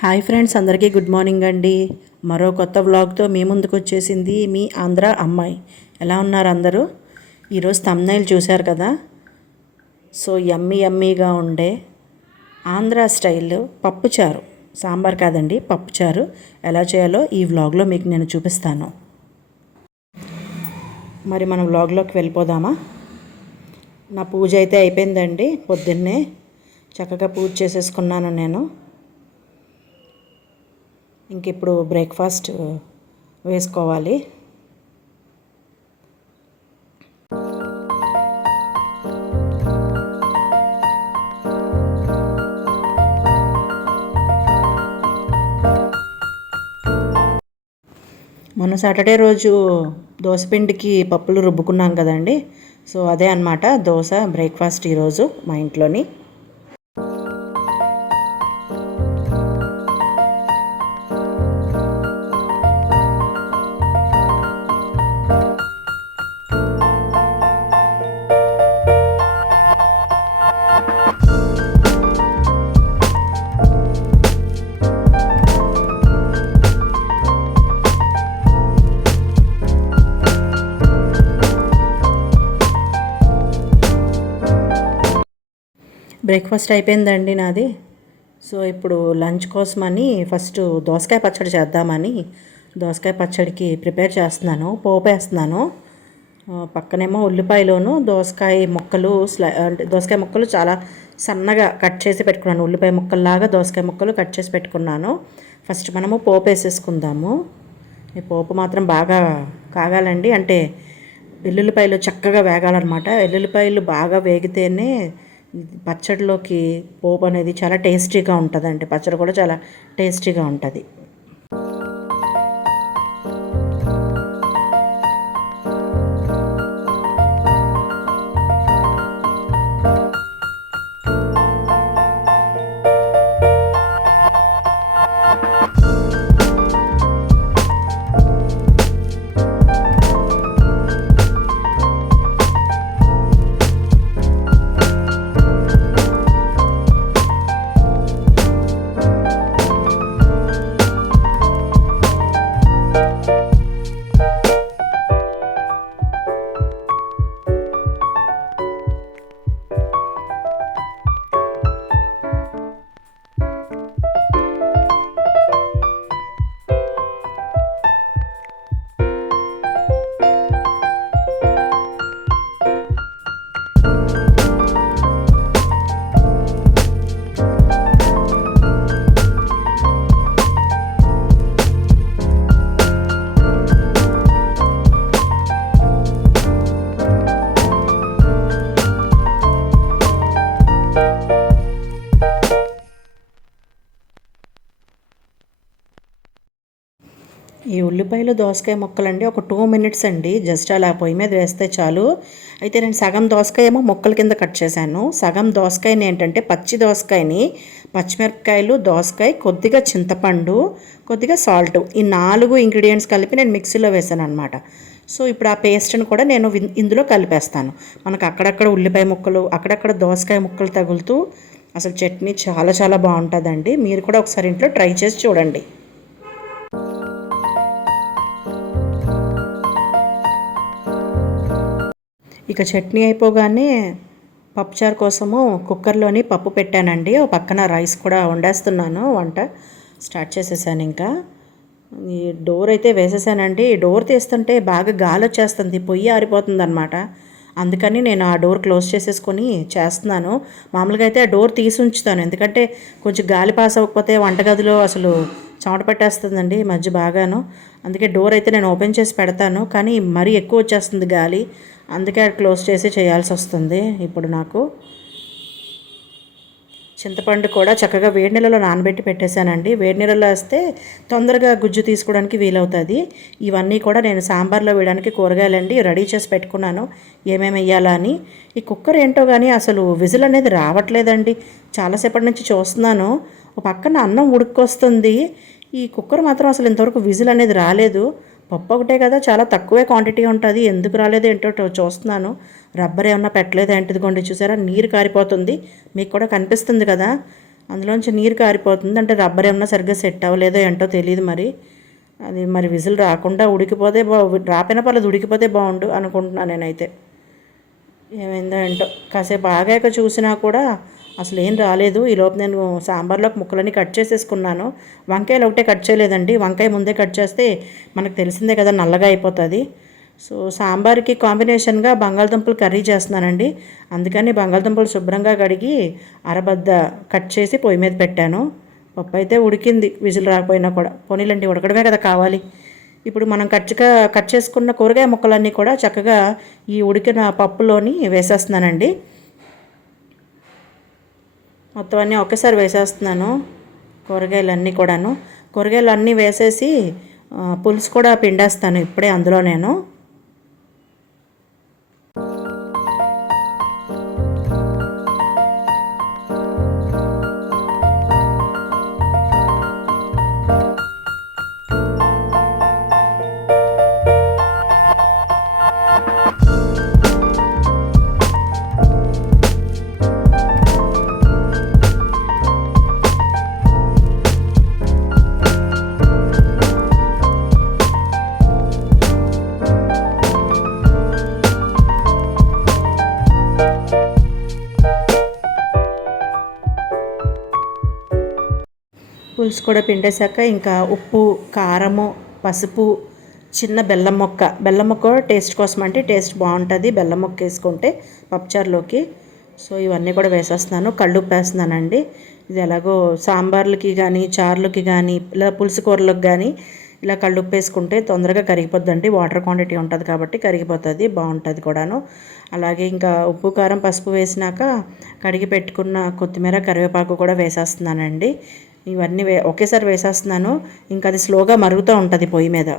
Hi friends, అందరికీ good morning అండి. మరో కొత్త వ్లాగ్తో మీ ముందుకు వచ్చేసింది మీ ఆంధ్ర అమ్మాయి. ఎలా ఉన్నారు అందరూ? ఈరోజు థంబ్నెయిల్ చూశారు కదా. సో యమ్మీగా ఉండే ఆంధ్ర స్టైల్ పప్పుచారు, సాంబార్ కాదండి పప్పుచారు ఎలా చేయాలో ఈ వ్లాగ్లో మీకు నేను చూపిస్తాను. మరి మనం వ్లాగ్లోకి వెళ్ళిపోదామా? నా పూజ అయితే అయిపోయిందండి. పొద్దున్నే చక్కగా పూజ చేసేసుకున్నాను నేను. ఇంక ఇప్పుడు బ్రేక్ఫాస్ట్ వేసుకోవాలి. మొన్న సాటర్డే రోజు దోసపిండికి పప్పులు రుబ్బుకున్నాం కదండి. సో అదే అన్నమాట దోశ బ్రేక్ఫాస్ట్ ఈరోజు మా ఇంట్లోని. బ్రేక్ఫాస్ట్ అయిపోయిందండి నాది. సో ఇప్పుడు లంచ్ కోసమని ఫస్ట్ దోసకాయ పచ్చడి చేద్దామని దోసకాయ పచ్చడికి ప్రిపేర్ చేస్తున్నాను, పోపేస్తున్నాను. పక్కనేమో ఉల్లిపాయలోను దోసకాయ ముక్కలు దోసకాయ ముక్కలు చాలా సన్నగా కట్ చేసి పెట్టుకున్నాను. ఉల్లిపాయ ముక్కల్లాగా దోసకాయ ముక్కలు కట్ చేసి పెట్టుకున్నాను. ఫస్ట్ మనము పోపు వేసేసుకుందాము. ఈ పోపు మాత్రం బాగా కాగాలండి, అంటే వెల్లుల్లిపాయలు చక్కగా వేగాలన్నమాట. వెల్లుల్లిపాయలు బాగా వేగితేనే పచ్చడిలోకి పోపు అనేది చాలా టేస్టీగా ఉంటుందండి. పచ్చడి కూడా చాలా టేస్టీగా ఉంటుంది. ఈ ఉల్లిపాయలు దోసకాయ ముక్కలండి ఒక 2 minutes అండి, జస్ట్ అలా పొయ్యి మీద వేస్తే చాలు. అయితే నేను సగం దోసకాయ ఏమో ముక్కల కింద కట్ చేశాను. సగం దోసకాయని ఏంటంటే పచ్చి దోసకాయని పచ్చిమిరపకాయలు, దోసకాయ, కొద్దిగా చింతపండు, కొద్దిగా సాల్ట్, ఈ 4 ఇంగ్రీడియంట్స్ కలిపి నేను మిక్సీలో వేసాను అనమాట. సో ఇప్పుడు ఆ పేస్ట్ని కూడా నేను ఇందులో కలిపేస్తాను. మనకు అక్కడక్కడ ఉల్లిపాయ ముక్కలు, అక్కడక్కడ దోసకాయ ముక్కలు తగులుతూ అసలు చట్నీ చాలా చాలా బాగుంటుందండి. మీరు కూడా ఒకసారి ఇంట్లో ట్రై చేసి చూడండి. ఇక చట్నీ అయిపోగానే పప్పుచారు కోసము కుక్కర్లోని పప్పు పెట్టానండి. ఓ పక్కన రైస్ కూడా వండేస్తున్నాను. వంట స్టార్ట్ చేసేసాను. ఇంకా ఈ డోర్ అయితే వేసేసానండి. డోర్ తీస్తుంటే బాగా గాలి వచ్చేస్తుంది, పొయ్యి ఆరిపోతుంది అనమాట. అందుకని నేను ఆ డోర్ క్లోజ్ చేసేసుకొని చేస్తున్నాను. మామూలుగా అయితే ఆ డోర్ తీసి ఉంచుతాను, ఎందుకంటే కొంచెం గాలి పాస్ అవ్వకపోతే వంటగదిలో అసలు చెమట పట్టేస్తుందండి ఈ మధ్య బాగాను. అందుకే డోర్ అయితే నేను ఓపెన్ చేసి పెడతాను, కానీ మరీ ఎక్కువ వచ్చేస్తుంది గాలి, అందుకే క్లోజ్ చేసి చేయాల్సి వస్తుంది. ఇప్పుడు నాకు చింతపండు కూడా చక్కగా వేడి నీళ్ళలో నానబెట్టి పెట్టేశానండి. వేడి నీళ్ళలో వేస్తే తొందరగా గుజ్జు తీసుకోవడానికి వీలవుతుంది. ఇవన్నీ కూడా నేను సాంబార్లో వేయడానికి కూరగాయలండి రెడీ చేసి పెట్టుకున్నాను, ఏమేమి వేయాలా అని. ఈ కుక్కర్ ఏంటో కానీ అసలు విజిల్ అనేది రావట్లేదండి. చాలాసేపటి నుంచి చూస్తున్నాను. ఒక పక్కన అన్నం ఉడుకొస్తుంది, ఈ కుక్కర్ మాత్రం అసలు ఇంతవరకు విజిల్ అనేది రాలేదు. పప్పు ఒకటే కదా, చాలా తక్కువే క్వాంటిటీ ఉంటుంది, ఎందుకు రాలేదు ఏంటో చూస్తున్నాను. రబ్బర్ ఏమన్నా పెట్టలేదు ఏంటిదిగోండి, చూసారా నీరు కారిపోతుంది, మీకు కూడా కనిపిస్తుంది కదా. అందులోంచి నీరు కారిపోతుంది. అంటే రబ్బర్ ఏమన్నా సరిగ్గా సెట్ అవ్వలేదో ఏంటో తెలియదు మరి. అది మరి విజిల్ రాకుండా ఉడికిపోతే రాపోయినా పర్లేదు, ఉడికిపోతే బాగుండు అనుకుంటున్నాను నేనైతే. ఏమైందో ఏంటో కాసేపు ఆగాక చూసినా కూడా అసలు ఏం రాలేదు. ఈలోపు నేను సాంబార్లోకి ముక్కలన్నీ కట్ చేసేసుకున్నాను. వంకాయలు ఒకటే కట్ చేయలేదండి. వంకాయ ముందే కట్ చేస్తే మనకు తెలిసిందే కదా, నల్లగా అయిపోతుంది. సో సాంబార్కి కాంబినేషన్గా బంగాళదుంపలు కర్రీ చేస్తున్నానండి. అందుకని బంగాళదుంపలు శుభ్రంగా కడిగి అరబద్ద కట్ చేసి పొయ్యి మీద పెట్టాను. పప్పు అయితే ఉడికింది విజిల్ రాకపోయినా కూడా. పోనీలండి, ఉడకడమే కదా కావాలి. ఇప్పుడు మనం కట్ చేసుకున్న కూరగాయ ముక్కలన్నీ కూడా చక్కగా ఈ ఉడికిన పప్పులోని వేసేస్తున్నానండి. మొత్తం అన్నీ ఒకేసారి వేసేస్తున్నాను, కూరగాయలు అన్నీ వేసేసి పులుసు కూడా పిండేస్తాను ఇప్పుడే అందులో నేను. పులుసు కూడా పిండేశాక ఇంకా ఉప్పు, కారము, పసుపు, చిన్న బెల్లం మొక్క టేస్ట్ కోసం అంటే టేస్ట్ బాగుంటుంది బెల్లం మొక్క వేసుకుంటే పప్పుచారులోకి. సో ఇవన్నీ కూడా వేసేస్తున్నాను. కళ్ళుప్పు వేస్తున్నానండి. ఇది ఎలాగో సాంబార్లకి కానీ చారులకి కానీ ఇలా పులుసు కూరలకు కానీ ఇలా కళ్ళుప్పు వేసుకుంటే తొందరగా కరిగిపోద్దండి. వాటర్ క్వాంటిటీ ఉంటుంది కాబట్టి కరిగిపోతుంది, బాగుంటుంది కూడాను. అలాగే ఇంకా ఉప్పు, కారం, పసుపు వేసినాక కడిగి పెట్టుకున్న కొత్తిమీర, కరివేపాకు కూడా వేసేస్తున్నానండి. ఇవన్నీ ఒకేసారి వేసేస్తున్నాను. ఇంకా అది స్లోగా మరుగుతూ ఉంటుంది పొయ్యి మీద.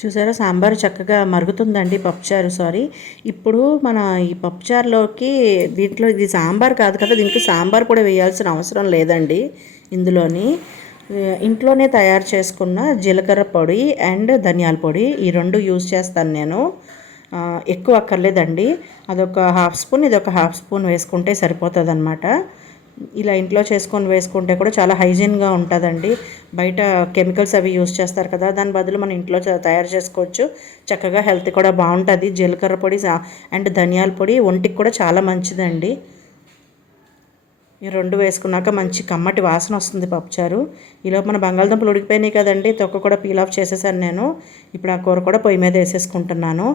చూసారా, సాంబారు చక్కగా మరుగుతుందండి. ఇప్పుడు మన ఈ పప్పుచారులోకి దీంట్లో ఇది సాంబార్ కాదు కదా, దీనికి సాంబార్ కూడా వేయాల్సిన అవసరం లేదండి. ఇందులోని ఇంట్లోనే తయారు చేసుకున్న జీలకర్ర పొడి అండ్ ధనియాల పొడి ఈ రెండు యూజ్ చేస్తాను నేను. ఎక్కువ అక్కర్లేదండి. అదొక హాఫ్ స్పూన్, ఇదొక హాఫ్ స్పూన్ వేసుకుంటే సరిపోతుంది అనమాట. ఇలా ఇంట్లో చేసుకొని వేసుకుంటే కూడా చాలా హైజీన్గా ఉంటుందండి. బయట కెమికల్స్ అవి యూస్ చేస్తారు కదా, దాని బదులు మనం ఇంట్లో తయారు చేసుకోవచ్చు. చక్కగా హెల్త్ కూడా బాగుంటుంది. జీలకర్ర పొడి అండ్ ధనియాల పొడి ఒంటికి కూడా చాలా మంచిదండి. ఈ రెండు వేసుకున్నాక మంచి కమ్మటి వాసన వస్తుంది పప్పుచారు. ఈలోపు మన బంగాళదుంపలు ఉడికిపోయినాయి కదండి, తొక్క కూడా పీల్ ఆఫ్ చేసేసాను నేను. ఇప్పుడు ఆ కూర కూడా పొయ్యి మీద వేసేసుకుంటున్నాను.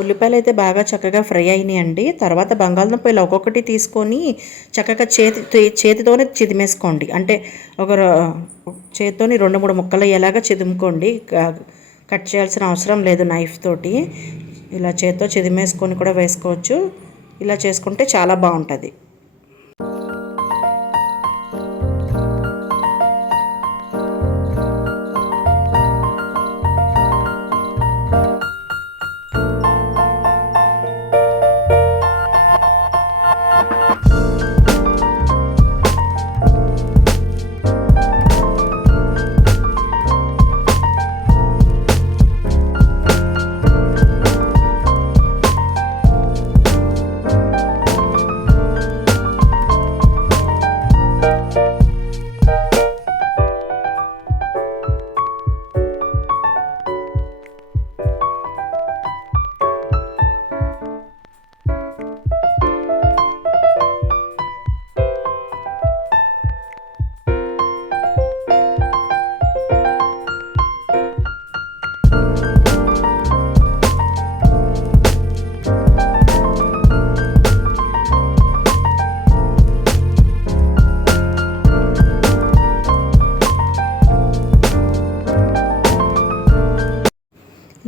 ఉల్లిపాయలు అయితే బాగా చక్కగా ఫ్రై అయినాయండి. తర్వాత బంగాళదుంపలు ఒక్కొక్కటి తీసుకొని చక్కగా చేతితోనే చిదిమేసుకోండి. అంటే చేతితోని 2-3 ముక్కలు అయ్యేలాగా చిదుముకోండి. కట్ చేయాల్సిన అవసరం లేదు నైఫ్ తోటి. ఇలా చేతితో చిదిమేసుకొని కూడా వేసుకోవచ్చు. ఇలా చేసుకుంటే చాలా బాగుంటుంది.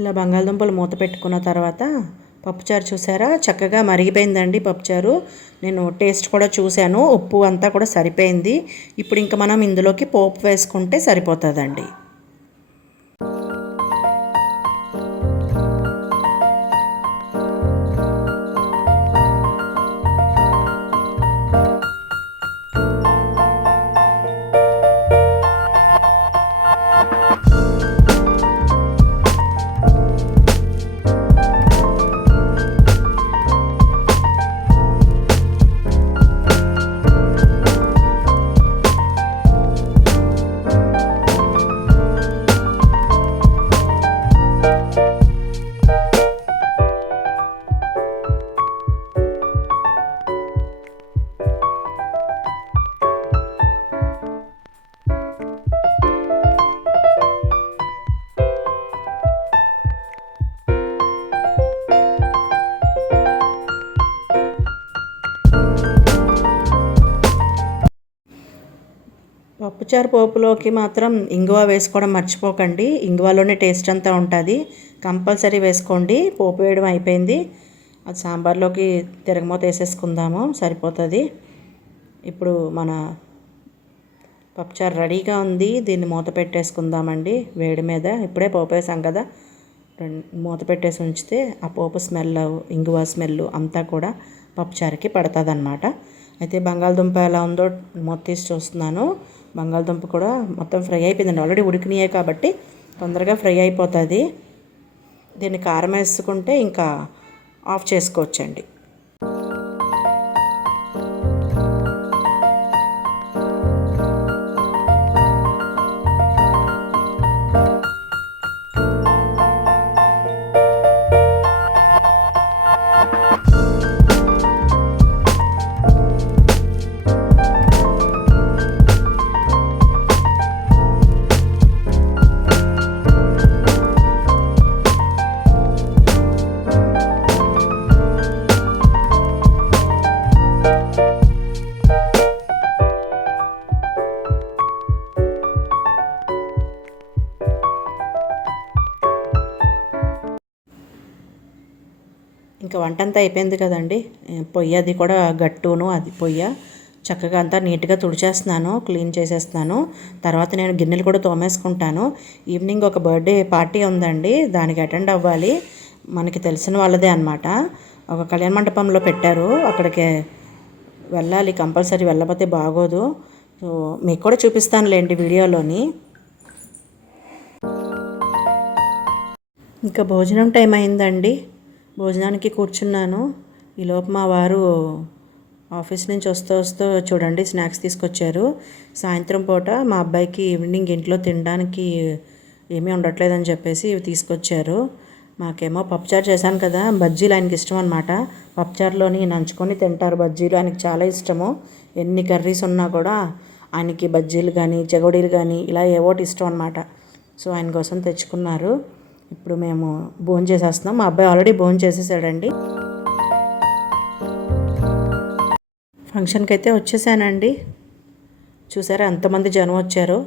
ఇలా బంగాళదుంపలు మూత పెట్టుకున్న తర్వాత పప్పుచారు చూసారా, చక్కగా మరిగిపోయిందండి పప్పుచారు. నేను టేస్ట్ కూడా చూశాను, ఉప్పు అంతా కూడా సరిపోయింది. ఇప్పుడు ఇంకా మనం ఇందులోకి పోపు వేసుకుంటే సరిపోతుందండి. పప్పుచారు పోపులోకి మాత్రం ఇంగువ వేసుకోవడం మర్చిపోకండి. ఇంగువలోనే టేస్ట్ అంతా ఉంటుంది, కంపల్సరీ వేసుకోండి. పోపు వేయడం అయిపోయింది, అది సాంబార్లోకి తిరగమూత వేసేసుకుందాము, సరిపోతుంది. ఇప్పుడు మన పప్పుచారు రెడీగా ఉంది, దీన్ని మూత పెట్టేసుకుందామండి వేడి మీద. ఇప్పుడే పోపు వేసాం కదా, మూత పెట్టేసి ఉంచితే ఆ పోపు స్మెల్, ఇంగువ స్మెల్ అంతా కూడా పప్పుచారుకి పడుతుంది అన్నమాట. అయితే బంగాళదుంప ఎలా ఉందో మూత తీసి చూస్తున్నాను. బంగాళదుంప కూడా మొత్తం ఫ్రై అయిపోయిందండి, ఆల్రెడీ ఉడికినాయే కాబట్టి తొందరగా ఫ్రై అయిపోతుంది. దీన్ని కారం వేసుకుంటే ఇంకా ఆఫ్ చేసుకోవచ్చండి. ఇంకా వంట అంతా అయిపోయింది కదండి. పొయ్యి అది కూడా గట్టును, అది పొయ్య చక్కగా అంతా నీట్గా తుడిచేస్తున్నాను, క్లీన్ చేసేస్తున్నాను. తర్వాత నేను గిన్నెలు కూడా తోమేసుకుంటాను. ఈవినింగ్ ఒక బర్త్డే పార్టీ ఉందండి, దానికి అటెండ్ అవ్వాలి. మనకి తెలిసిన వాళ్ళదే అనమాట, ఒక కళ్యాణ మండపంలో పెట్టారు, అక్కడికి వెళ్ళాలి కంపల్సరీ, వెళ్ళకపోతే బాగోదు. సో మీకు కూడా చూపిస్తానులేండి వీడియోలోని. ఇంకా భోజనం టైం అయిందండి, భోజనానికి కూర్చున్నాను. ఈలోపు మా వారు ఆఫీస్ నుంచి వస్తూ చూడండి స్నాక్స్ తీసుకొచ్చారు. సాయంత్రం పూట మా అబ్బాయికి ఈవినింగ్ ఇంట్లో తినడానికి ఏమీ ఉండట్లేదని చెప్పేసి ఇవి తీసుకొచ్చారు. మాకేమో పప్పుచారు చేశాను కదా, బజ్జీలు ఆయనకి ఇష్టం అనమాట. పప్పుచారులోని నంచుకొని తింటారు బజ్జీలు, ఆయనకి చాలా ఇష్టము. ఎన్ని కర్రీస్ ఉన్నా కూడా ఆయనకి బజ్జీలు కానీ చెగోడీలు కానీ ఇలా ఏవోటి ఇష్టం అనమాట. సో ఆయన కోసం తెచ్చుకున్నారు. ఇప్పుడు మేము భోజనం చేసేస్తున్నాం. మా అబ్బాయి ఆల్రెడీ భోజనం చేసేసాడండి. ఫంక్షన్కి అయితే వచ్చేసానండి, చూసారా ఎంతమంది జనం వచ్చారో.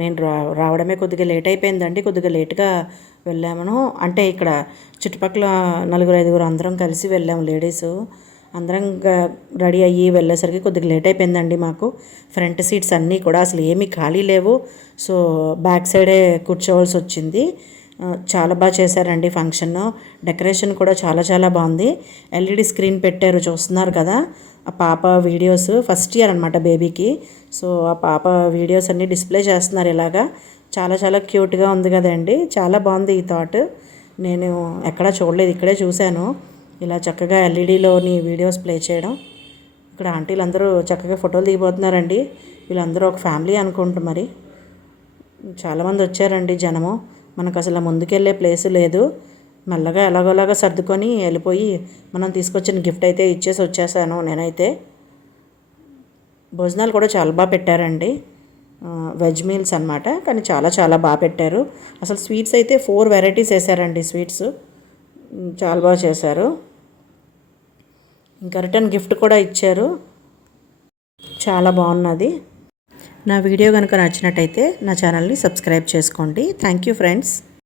నేను రావడమే కొద్దిగా లేట్ అయిపోయిందండి. కొద్దిగా లేట్గా వెళ్ళాము. అంటే ఇక్కడ చుట్టుపక్కల 4-5 అందరం కలిసి వెళ్ళాము లేడీసు. అందరం రెడీ అయ్యి వెళ్ళేసరికి కొద్దిగా లేట్ అయిపోయిందండి మాకు. ఫ్రంట్ సీట్స్ అన్నీ కూడా అసలు ఏమీ ఖాళీ లేవు. సో బ్యాక్ సైడే కూర్చోవలసి వచ్చింది. చాలా బాగా చేశారండి ఫంక్షన్. డెకరేషన్ కూడా చాలా చాలా బాగుంది. ఎల్ఈడి స్క్రీన్ పెట్టారు, చూస్తున్నారు కదా. ఆ పాప వీడియోస్ ఫస్ట్ ఇయర్ అనమాట బేబీకి. సో ఆ పాప వీడియోస్ అన్నీ డిస్ప్లే చేస్తున్నారు ఇలాగా. చాలా చాలా క్యూట్గా ఉంది కదండి. చాలా బాగుంది ఈ థాట్. నేను ఎక్కడా చూడలేదు, ఇక్కడే చూశాను ఇలా చక్కగా ఎల్ఈడిలోని వీడియోస్ ప్లే చేయడం. ఇక్కడ ఆంటీలు అందరూ చక్కగా ఫోటోలు దిగిపోతున్నారండి. వీళ్ళందరూ ఒక ఫ్యామిలీ అనుకుంటూ మరి. చాలామంది వచ్చారండి జనము. మనకు అసలు ముందుకెళ్ళే ప్లేసు లేదు. మెల్లగా ఎలాగోలాగా సర్దుకొని వెళ్ళిపోయి మనం తీసుకొచ్చిన గిఫ్ట్ అయితే ఇచ్చేసి వచ్చేసాను నేనైతే. భోజనాలు కూడా చాలా బాగా పెట్టారండి. వెజ్ మీల్స్ అనమాట, కానీ చాలా చాలా బాగా పెట్టారు. అసలు స్వీట్స్ అయితే 4 వెరైటీస్ వేసారండి స్వీట్స్. చాలా బాగా చేశారు. ఇంకా రిటర్న్ గిఫ్ట్ కూడా ఇచ్చారు. చాలా బాగున్నది. నా వీడియో కనుక నచ్చినట్టయితే నా ఛానల్ని సబ్స్క్రైబ్ చేసుకోండి. Thank you friends.